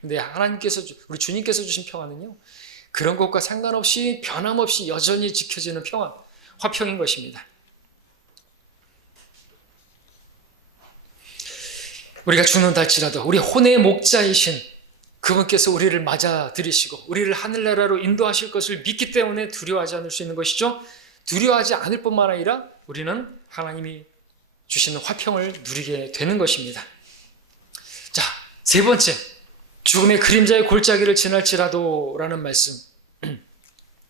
근데 하나님께서, 우리 주님께서 주신 평화는요, 그런 것과 상관없이 변함없이 여전히 지켜지는 평화, 화평인 것입니다. 우리가 죽는다 할지라도 우리 혼의 목자이신 그분께서 우리를 맞아들이시고 우리를 하늘나라로 인도하실 것을 믿기 때문에 두려워하지 않을 수 있는 것이죠. 두려워하지 않을 뿐만 아니라 우리는 하나님이 주시는 화평을 누리게 되는 것입니다. 자, 세 번째, 죽음의 그림자의 골짜기를 지날지라도 라는 말씀.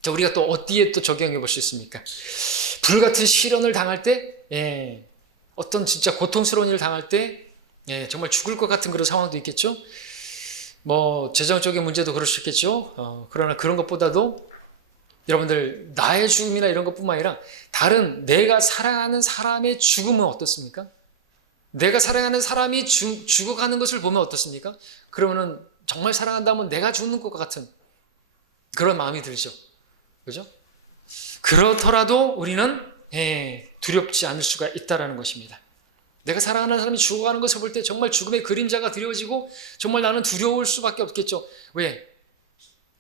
자, 우리가 또 어디에 또 적용해 볼 수 있습니까? 불같은 시련을 당할 때, 어떤 진짜 고통스러운 일을 당할 때, 정말 죽을 것 같은 그런 상황도 있겠죠. 뭐 재정적인 문제도 그럴 수 있겠죠. 그러나 그런 것보다도 여러분들 나의 죽음이나 이런 것뿐만 아니라 다른 내가 사랑하는 사람의 죽음은 어떻습니까? 내가 사랑하는 사람이 죽어가는 것을 보면 어떻습니까? 그러면은 정말 사랑한다면 내가 죽는 것 같은 그런 마음이 들죠. 그죠? 그렇더라도 우리는 두렵지 않을 수가 있다는 것입니다. 내가 사랑하는 사람이 죽어가는 것을 볼 때 정말 죽음의 그림자가 드리워지고 정말 나는 두려울 수밖에 없겠죠. 왜?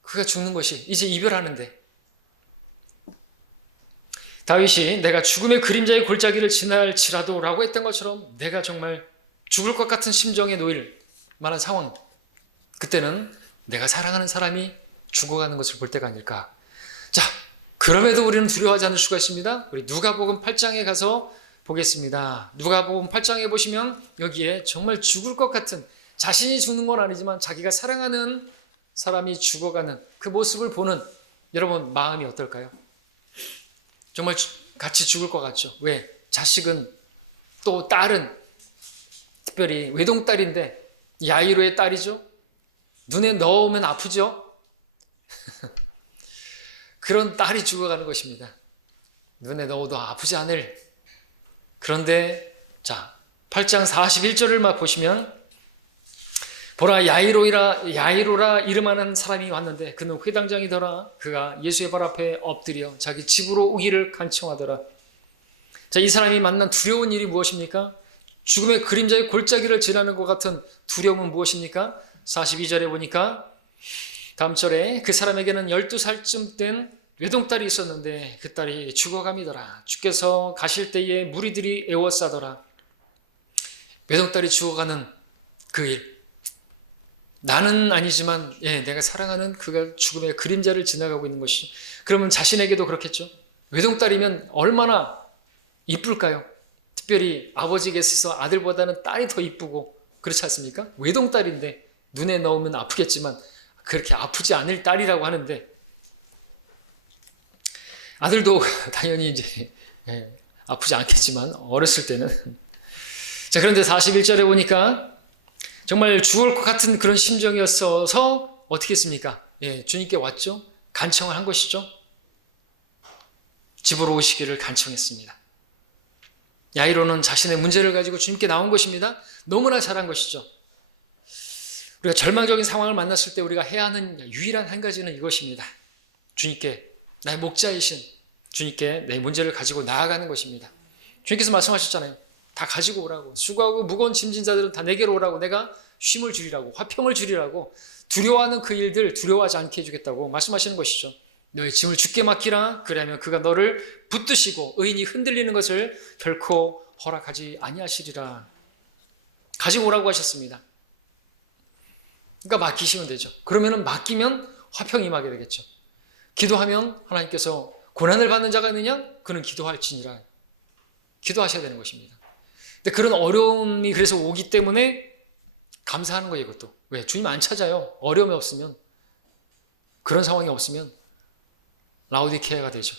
그가 죽는 것이 이제 이별하는데 다윗이 내가 죽음의 그림자의 골짜기를 지날지라도 라고 했던 것처럼 내가 정말 죽을 것 같은 심정에 놓일 만한 상황, 그때는 내가 사랑하는 사람이 죽어가는 것을 볼 때가 아닐까. 자, 그럼에도 우리는 두려워하지 않을 수가 있습니다. 우리 누가복음 8장에 가서 보겠습니다. 누가복음 8장에 보시면 여기에 정말 죽을 것 같은, 자신이 죽는 건 아니지만 자기가 사랑하는 사람이 죽어가는 그 모습을 보는 여러분 마음이 어떨까요? 정말 같이 죽을 것 같죠. 왜? 자식은, 또 딸은, 특별히 외동딸인데 야이로의 딸이죠. 눈에 넣으면 아프죠. 그런 딸이 죽어가는 것입니다. 눈에 넣어도 아프지 않을. 그런데 자, 8장 41절을 보시면 보라, 야이로라 이름하는 사람이 왔는데 그는 회당장이더라. 그가 예수의 발 앞에 엎드려 자기 집으로 오기를 간청하더라. 자, 이 사람이 만난 두려운 일이 무엇입니까? 죽음의 그림자의 골짜기를 지나는 것 같은 두려움은 무엇입니까? 42절에 보니까 다음 절에 그 사람에게는 12살쯤 된 외동딸이 있었는데 그 딸이 죽어감이더라. 주께서 가실 때에 무리들이 애워싸더라. 외동딸이 죽어가는 그 일. 나는 아니지만 내가 사랑하는 그가 죽음의 그림자를 지나가고 있는 것이, 그러면 자신에게도 그렇겠죠. 외동딸이면 얼마나 이쁠까요? 특별히 아버지에게 있어서 아들보다는 딸이 더 이쁘고 그렇지 않습니까? 외동딸인데 눈에 넣으면 아프겠지만 그렇게 아프지 않을 딸이라고 하는데, 아들도 당연히 이제 아프지 않겠지만 어렸을 때는. 자, 그런데 41절에 보니까 정말 죽을 것 같은 그런 심정이었어서 어떻게 했습니까? 주님께 왔죠. 간청을 한 것이죠. 집으로 오시기를 간청했습니다. 야이로는 자신의 문제를 가지고 주님께 나온 것입니다. 너무나 잘한 것이죠. 우리가 절망적인 상황을 만났을 때 우리가 해야 하는 유일한 한 가지는 이것입니다. 주님께, 나의 목자이신 주님께 내 문제를 가지고 나아가는 것입니다. 주님께서 말씀하셨잖아요. 다 가지고 오라고. 수고하고 무거운 짐진 자들은 다 내게로 오라고. 내가 쉼을 주리라고, 화평을 주리라고. 두려워하는 그 일들 두려워하지 않게 해주겠다고 말씀하시는 것이죠. 너의 짐을 주께 맡기라. 그러면 그가 너를 붙드시고 의인이 흔들리는 것을 결코 허락하지 아니하시리라. 가지고 오라고 하셨습니다. 그러니까 맡기시면 되죠. 그러면 맡기면 화평이 임하게 되겠죠. 기도하면 하나님께서 고난을 받는 자가 있느냐? 그는 기도할지니라. 기도하셔야 되는 것입니다. 근데 그런 어려움이 그래서 오기 때문에 감사하는 거예요, 이것도. 왜? 주님 안 찾아요. 어려움이 없으면, 그런 상황이 없으면 라오디케아가 되죠.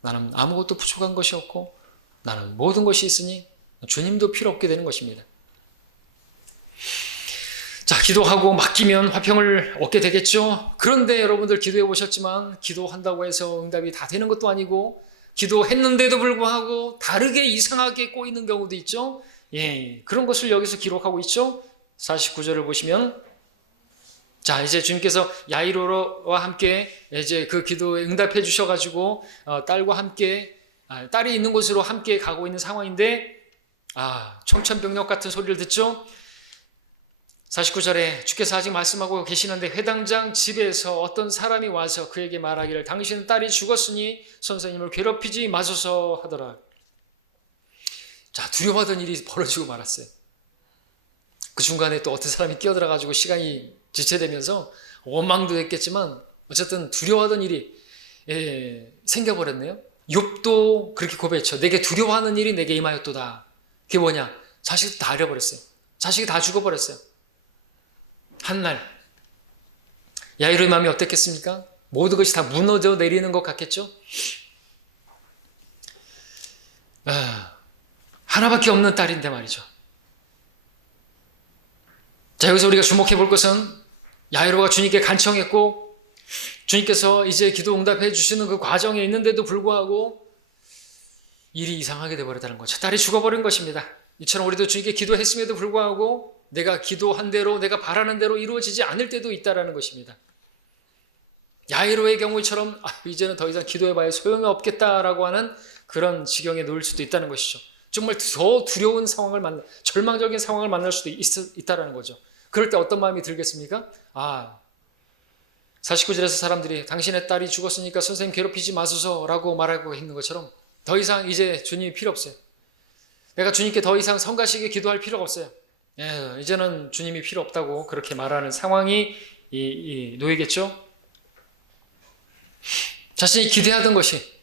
나는 아무것도 부족한 것이 없고 나는 모든 것이 있으니 주님도 필요 없게 되는 것입니다. 자, 기도하고 맡기면 화평을 얻게 되겠죠. 그런데 여러분들 기도해 보셨지만 기도한다고 해서 응답이 다 되는 것도 아니고, 기도했는데도 불구하고 다르게 이상하게 꼬이는 경우도 있죠. 그런 것을 여기서 기록하고 있죠. 49절을 보시면, 자, 이제 주님께서 야이로와 함께 이제 그 기도에 응답해 주셔가지고 딸과 함께, 딸이 있는 곳으로 함께 가고 있는 상황인데, 청천벽력 같은 소리를 듣죠. 49절에 주께서 아직 말씀하고 계시는데 회당장 집에서 어떤 사람이 와서 그에게 말하기를 당신의 딸이 죽었으니 선생님을 괴롭히지 마소서 하더라. 자, 두려워하던 일이 벌어지고 말았어요. 그 중간에 또 어떤 사람이 끼어들어가지고 시간이 지체되면서 원망도 했겠지만 어쨌든 두려워하던 일이 생겨버렸네요. 욥도 그렇게 고백했죠. 내게 두려워하는 일이 내게 임하였도다. 그게 뭐냐? 자식도 다 잃어버렸어요. 자식이 다 죽어버렸어요. 한날 야이로의 마음이 어땠겠습니까? 모든 것이 다 무너져 내리는 것 같겠죠? 하나밖에 없는 딸인데 말이죠. 자, 여기서 우리가 주목해 볼 것은 야이로가 주님께 간청했고 주님께서 이제 기도 응답해 주시는 그 과정에 있는데도 불구하고 일이 이상하게 되어버렸다는 거죠. 딸이 죽어버린 것입니다. 이처럼 우리도 주님께 기도했음에도 불구하고 내가 기도한 대로, 내가 바라는 대로 이루어지지 않을 때도 있다는 것입니다. 야이로의 경우처럼 이제는 더 이상 기도해봐야 소용이 없겠다라고 하는 그런 지경에 놓일 수도 있다는 것이죠. 정말 더 두려운 상황을 절망적인 상황을 만날 수도 있다는 거죠. 그럴 때 어떤 마음이 들겠습니까? 49절에서 사람들이 당신의 딸이 죽었으니까 선생님 괴롭히지 마소서라고 말하고 있는 것처럼 더 이상 이제 주님이 필요 없어요. 내가 주님께 더 이상 성가시게 기도할 필요가 없어요. 이제는 주님이 필요 없다고 그렇게 말하는 상황이 놓이겠죠. 자신이 기대하던 것이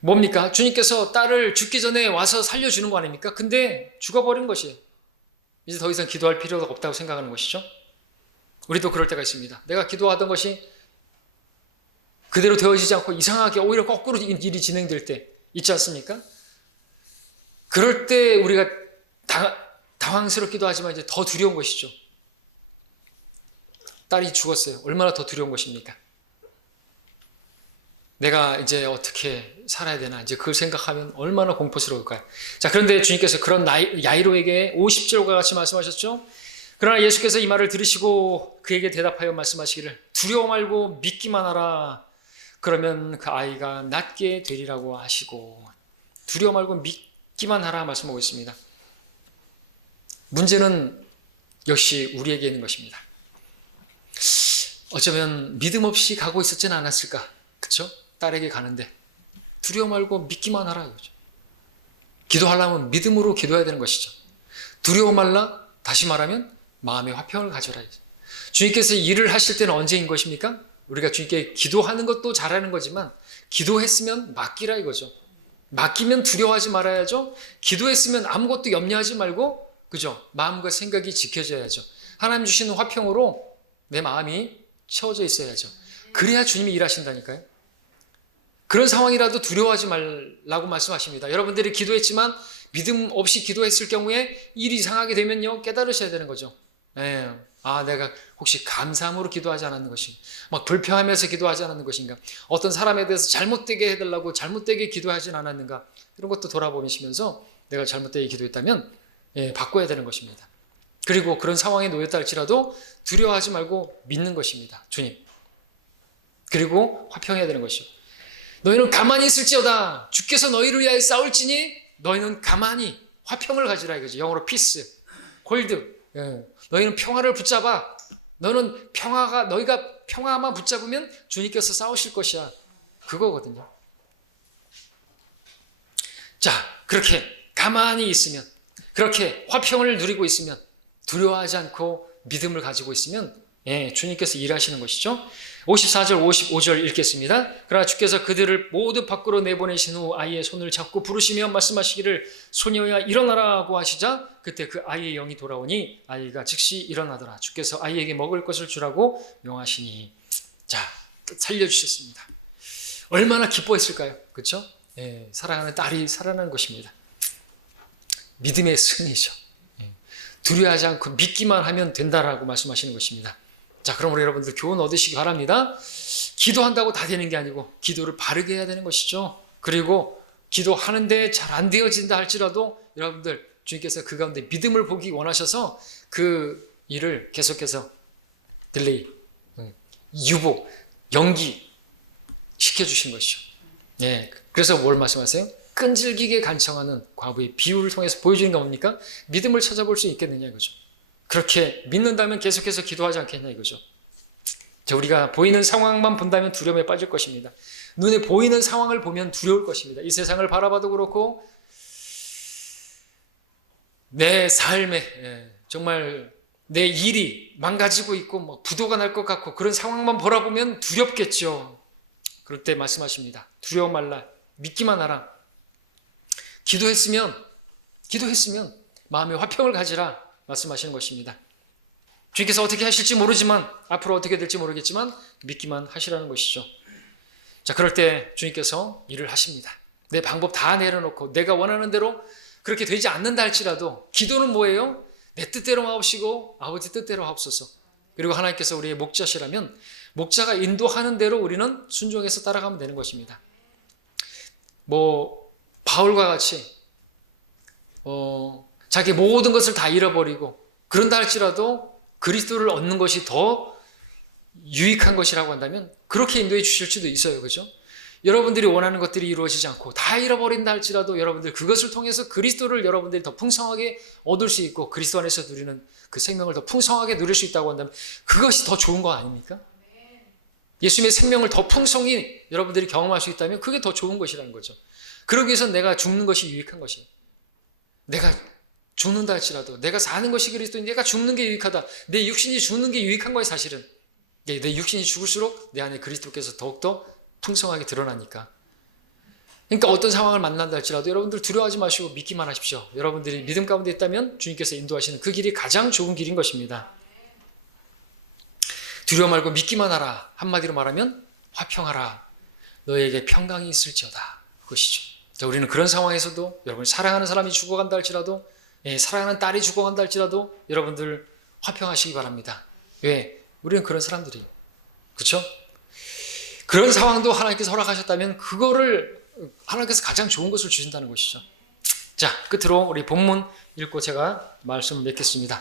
뭡니까? 주님께서 딸을 죽기 전에 와서 살려주는 거 아닙니까? 근데 죽어버린 것이에요. 이제 더 이상 기도할 필요가 없다고 생각하는 것이죠. 우리도 그럴 때가 있습니다. 내가 기도하던 것이 그대로 되어지지 않고 이상하게 오히려 거꾸로 일이 진행될 때 있지 않습니까? 그럴 때 우리가 당황스럽기도 하지만 이제 더 두려운 것이죠. 딸이 죽었어요. 얼마나 더 두려운 것입니까? 내가 이제 어떻게 살아야 되나 이제 그걸 생각하면 얼마나 공포스러울까요? 자, 그런데 주님께서 그런 야이로에게 50절과 같이 말씀하셨죠. 그러나 예수께서 이 말을 들으시고 그에게 대답하여 말씀하시기를 두려워 말고 믿기만 하라. 그러면 그 아이가 낫게 되리라고 하시고 두려워 말고 믿기만 하라 말씀하고 있습니다. 문제는 역시 우리에게 있는 것입니다. 어쩌면 믿음 없이 가고 있었지는 않았을까? 그렇죠? 딸에게 가는데 두려워 말고 믿기만 하라. 그렇죠? 기도하려면 믿음으로 기도해야 되는 것이죠. 두려워 말라. 다시 말하면 마음의 화평을 가져라. 주님께서 일을 하실 때는 언제인 것입니까? 우리가 주님께 기도하는 것도 잘하는 거지만 기도했으면 맡기라 이거죠. 맡기면 두려워하지 말아야죠. 기도했으면 아무것도 염려하지 말고 그죠? 마음과 생각이 지켜져야죠. 하나님 주시는 화평으로 내 마음이 채워져 있어야죠. 그래야 주님이 일하신다니까요. 그런 상황이라도 두려워하지 말라고 말씀하십니다. 여러분들이 기도했지만 믿음 없이 기도했을 경우에 일이 이상하게 되면요 깨달으셔야 되는 거죠. 내가 혹시 감사함으로 기도하지 않았는 것인가? 막 불평하면서 기도하지 않았는 것인가? 어떤 사람에 대해서 잘못되게 해달라고 잘못되게 기도하진 않았는가? 이런 것도 돌아보시면서 내가 잘못되게 기도했다면 바꿔야 되는 것입니다. 그리고 그런 상황에 놓였다 할지라도 두려워하지 말고 믿는 것입니다. 주님. 그리고 화평해야 되는 것이죠. 너희는 가만히 있을지어다. 주께서 너희를 위하여 싸울지니 너희는 가만히 화평을 가지라 이거죠. 영어로 peace, hold. 너희는 평화를 붙잡아. 너희가 평화만 붙잡으면 주님께서 싸우실 것이야. 그거거든요. 자, 그렇게 가만히 있으면, 그렇게 화평을 누리고 있으면, 두려워하지 않고 믿음을 가지고 있으면 주님께서 일하시는 것이죠. 54절 55절 읽겠습니다. 그러나 주께서 그들을 모두 밖으로 내보내신 후 아이의 손을 잡고 부르시며 말씀하시기를 소녀야 일어나라고 하시자 그때 그 아이의 영이 돌아오니 아이가 즉시 일어나더라. 주께서 아이에게 먹을 것을 주라고 명하시니. 자, 살려주셨습니다. 얼마나 기뻐했을까요? 그렇죠? 사랑하는 딸이 살아난 것입니다. 믿음의 승리죠. 두려워하지 않고 믿기만 하면 된다라고 말씀하시는 것입니다. 자, 그럼 우리 여러분들 교훈 얻으시기 바랍니다. 기도한다고 다 되는 게 아니고 기도를 바르게 해야 되는 것이죠. 그리고 기도하는데 잘 안 되어진다 할지라도 여러분들 주님께서 그 가운데 믿음을 보기 원하셔서 그 일을 계속해서 딜레이, 유보, 연기 시켜주신 것이죠. 그래서 뭘 말씀하세요? 끈질기게 간청하는 과부의 비유를 통해서 보여주는 게 뭡니까? 믿음을 찾아볼 수 있겠느냐 이거죠. 그렇게 믿는다면 계속해서 기도하지 않겠냐 이거죠. 자, 우리가 보이는 상황만 본다면 두려움에 빠질 것입니다. 눈에 보이는 상황을 보면 두려울 것입니다. 이 세상을 바라봐도 그렇고 내 삶에 정말 내 일이 망가지고 있고 뭐 부도가 날 것 같고 그런 상황만 바라보면 두렵겠죠. 그럴 때 말씀하십니다. 두려워 말라. 믿기만 하라. 기도했으면 마음의 화평을 가지라 말씀하시는 것입니다. 주님께서 어떻게 하실지 모르지만 앞으로 어떻게 될지 모르겠지만 믿기만 하시라는 것이죠. 자, 그럴 때 주님께서 일을 하십니다. 내 방법 다 내려놓고 내가 원하는 대로 그렇게 되지 않는다 할지라도 기도는 뭐예요? 내 뜻대로 하옵시고 아버지 뜻대로 하옵소서. 그리고 하나님께서 우리의 목자시라면 목자가 인도하는 대로 우리는 순종해서 따라가면 되는 것입니다. 바울과 같이 자기 모든 것을 다 잃어버리고 그런다 할지라도 그리스도를 얻는 것이 더 유익한 것이라고 한다면 그렇게 인도해 주실 수도 있어요. 그죠? 여러분들이 원하는 것들이 이루어지지 않고 다 잃어버린다 할지라도 여러분들 그것을 통해서 그리스도를 여러분들이 더 풍성하게 얻을 수 있고 그리스도 안에서 누리는 그 생명을 더 풍성하게 누릴 수 있다고 한다면 그것이 더 좋은 거 아닙니까? 예수님의 생명을 더 풍성히 여러분들이 경험할 수 있다면 그게 더 좋은 것이라는 거죠. 그러기 위해서 내가 죽는 것이 유익한 것이에요. 내가 죽는다 할지라도 내가 사는 것이 그리스도인, 내가 죽는 게 유익하다. 내 육신이 죽는 게 유익한 거예요, 사실은. 내 육신이 죽을수록 내 안에 그리스도께서 더욱더 풍성하게 드러나니까. 그러니까 어떤 상황을 만난다 할지라도 여러분들 두려워하지 마시고 믿기만 하십시오. 여러분들이 믿음 가운데 있다면 주님께서 인도하시는 그 길이 가장 좋은 길인 것입니다. 두려워 말고 믿기만 하라. 한마디로 말하면 화평하라. 너에게 평강이 있을지어다. 그것이죠. 자, 우리는 그런 상황에서도 여러분 사랑하는 사람이 죽어간다 할지라도, 사랑하는 딸이 죽어간다 할지라도 여러분들 화평하시기 바랍니다. 왜? 우리는 그런 사람들이에요. 그렇죠? 그런 상황도 하나님께서 허락하셨다면 그거를 하나님께서 가장 좋은 것을 주신다는 것이죠. 자, 끝으로 우리 본문 읽고 제가 말씀을 맺겠습니다.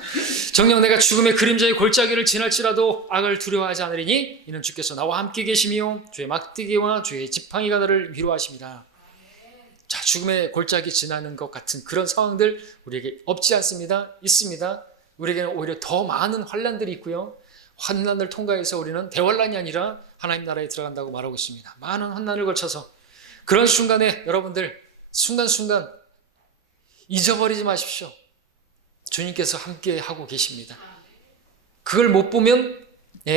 정녕 내가 죽음의 그림자의 골짜기를 지날지라도 악을 두려워하지 않으리니 이는 주께서 나와 함께 계시며 주의 막대기와 주의 지팡이가 나를 위로하십니다. 자, 죽음의 골짜기 지나는 것 같은 그런 상황들 우리에게 없지 않습니다. 있습니다. 우리에게는 오히려 더 많은 환난들이 있고요. 환난을 통과해서 우리는 대환난이 아니라 하나님 나라에 들어간다고 말하고 있습니다. 많은 환난을 거쳐서 그런 순간에 여러분들 순간순간 잊어버리지 마십시오. 주님께서 함께 하고 계십니다. 그걸 못 보면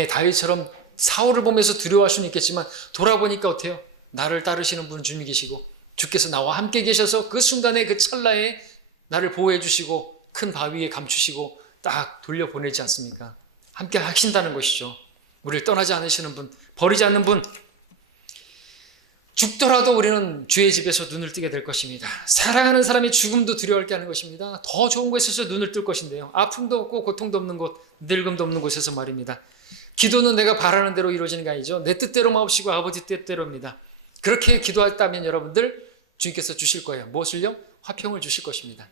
다윗처럼 사울을 보면서 두려워할 수는 있겠지만 돌아보니까 어때요? 나를 따르시는 분은 주님이 계시고 주께서 나와 함께 계셔서 그 순간에 그 찰나에 나를 보호해 주시고 큰 바위 위에 감추시고 딱 돌려보내지 않습니까? 함께 하신다는 것이죠. 우리를 떠나지 않으시는 분, 버리지 않는 분, 죽더라도 우리는 주의 집에서 눈을 뜨게 될 것입니다. 사랑하는 사람이 죽음도 두려워할 게 하는 것입니다. 더 좋은 곳에서 눈을 뜰 것인데요. 아픔도 없고 고통도 없는 곳, 늙음도 없는 곳에서 말입니다. 기도는 내가 바라는 대로 이루어지는 게 아니죠. 내 뜻대로 마옵시고 아버지 뜻대로입니다. 그렇게 기도했다면 여러분들 주님께서 주실 거예요. 무엇을요? 화평을 주실 것입니다.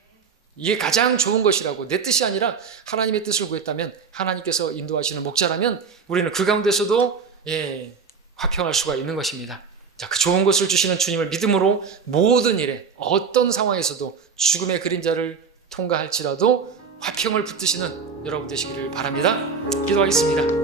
이게 가장 좋은 것이라고. 내 뜻이 아니라 하나님의 뜻을 구했다면, 하나님께서 인도하시는 목자라면 우리는 그 가운데서도 화평할 수가 있는 것입니다. 자, 그 좋은 것을 주시는 주님을 믿음으로 모든 일에 어떤 상황에서도 죽음의 그림자를 통과할지라도 화평을 붙드시는 여러분 되시기를 바랍니다. 기도하겠습니다.